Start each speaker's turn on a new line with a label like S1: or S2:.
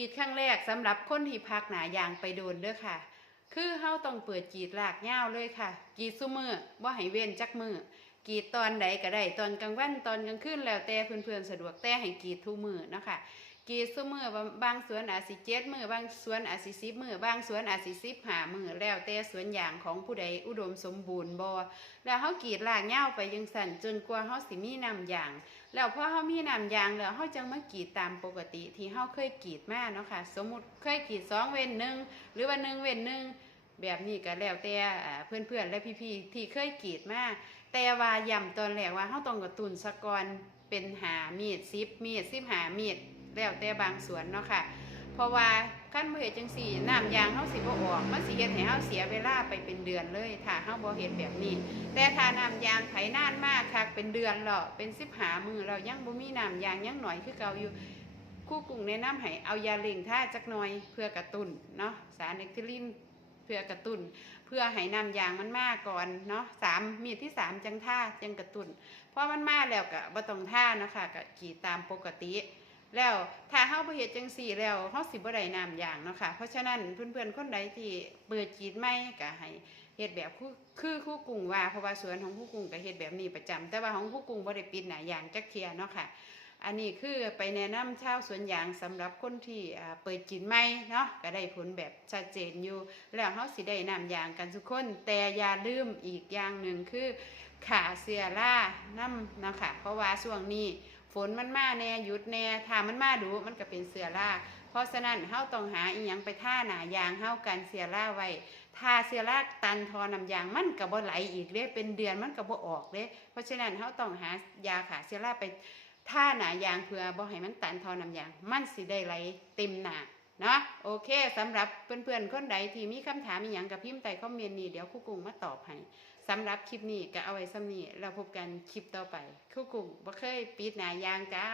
S1: รีดครั้งแรกสำหรับคนที่พักหนายางไปโดนเด้อค่ะ คือเฮาต้องเปิดกรีดลากยาวเลยค่ะกรีดซุมือบ่ให้เว้นจักมือ กีดตอนใดก็ได้ตอนกลางวันตอนกลางคืนแล้วแต่เพื่อนๆสะดวกแต่ให้กีดทุกมือเนาะค่ะกีดซุมือบางสวนอาจสิเจ็ดมือบางสวนอาจสิสิบมือบางสวนอาจสิสิบหามือแล้วแต่สวนอย่างของผู้ใดอุดมสมบูรณ์บ่แล้วเฮากีดลากยาไปจังสั่นจนกว่าเฮาสิมีน้ำยาง แล้วพอเฮามีน้ำยางแล้วเฮาจังมากีดตามปกติที่เฮาเคยกีดมาเนาะค่ะสมมติเคยกีดสองเว้นหนึ่งหรือว่าหนึ่งเว้นหนึ่ง แบบนี้ก็แล้วแต่เพื่อนๆ และพี่ๆ ที่เคยกรีดมาแต่ว่าย้ำตอนแรกว่าเฮาต้องกระตุนสะกอนเป็นหามีดซิปมีดซิปหามีดแล้วแต่บางสวนเนาะค่ะเพราะว่าขั้นบ่เฮ็ดจังซี่น้ำยางเฮาสิบ่ออกมันสิเฮ็ดให้เฮาเสียเวลาไปเป็นเดือนเลยถ้าเฮาบ่เฮ็ดแบบนี้ แต่ถ้าน้ำยางไถนานมากคักเป็นเดือนแล้วเป็นสิบหามือเรายังบ่มีน้ำยางยังหน่อยคือเก่าอยู่คู่กรุงแนะนำให้เอายาเล่งท่าจักหน่อยเพื่อกระตุ้นเนาะสารเนคทิลิน เพื่อกระตุ้นเพื่อให้น้ำยางมันมากก่อนเนาะสามมีดที่สามจังท่าจังกระตุ้นเพราะมันมาแล้วก็บ่ต้องท่านะคะก็ขี่ตามปกติ แล้วถ้าเฮาบ่เฮ็ดจังซี่แล้วเฮาสิบ่ได้น้ำยางเนาะค่ะเพราะฉะนั้นเพื่อนๆคนใดที่เปิดกรีดใหม่ก็ให้เฮ็ดแบบคือคือคู่กรุงว่าเพราะว่าสวนของคู่กรุงก็เฮ็ดแบบนี้ประจำแต่ว่าของคู่กรุงบ่ได้ปิดหน้ายางจักเทียเนาะค่ะ อันนี้คือไปแนะนำชาวสวนยางสำหรับคนที่เปิดกินใหม่เนาะก็ได้ผลแบบชัดเจนอยู่ แล้วเฮาสิได้นำยางกันทุกคน แต่อย่าลืมอีกอย่างหนึ่งคือขาเสียล่าน้ำนะคะเพราะว่าช่วงนี้ฝนมันมาแน่หยุดแน่ถ้ามันมาดูมันก็เป็นเสือล่าเพราะฉะนั้นเฮาต้องหาอีหยังไปท่าหนายางเฮากันเสียล่าไว้ถ้าเสียรากตันทอน้ำยางมันก็บ่ไหลอีกเด้เป็นเดือนมันก็บ่ออกเด้เพราะฉะนั้นเฮาต้องหายาขาเสียราไป ถ้าหนายางเพื่อบ่ให้มันตันทอน้ำยาง มันสิได้ไหลเต็มหนาเนาะโอเคสำหรับเพื่อนๆคนใดที่มีคำถามอีอยังกับพิมพ์ใต้คอมเมนต์นี้เดี๋ยวคู่กุ้งมาตอบให้สำหรับคลิปนี้ก็เอาไว้ซ้ำนี้เราพบกันคลิปต่อไปคู่กุ้งบ่เคยปิดหนายางจ้า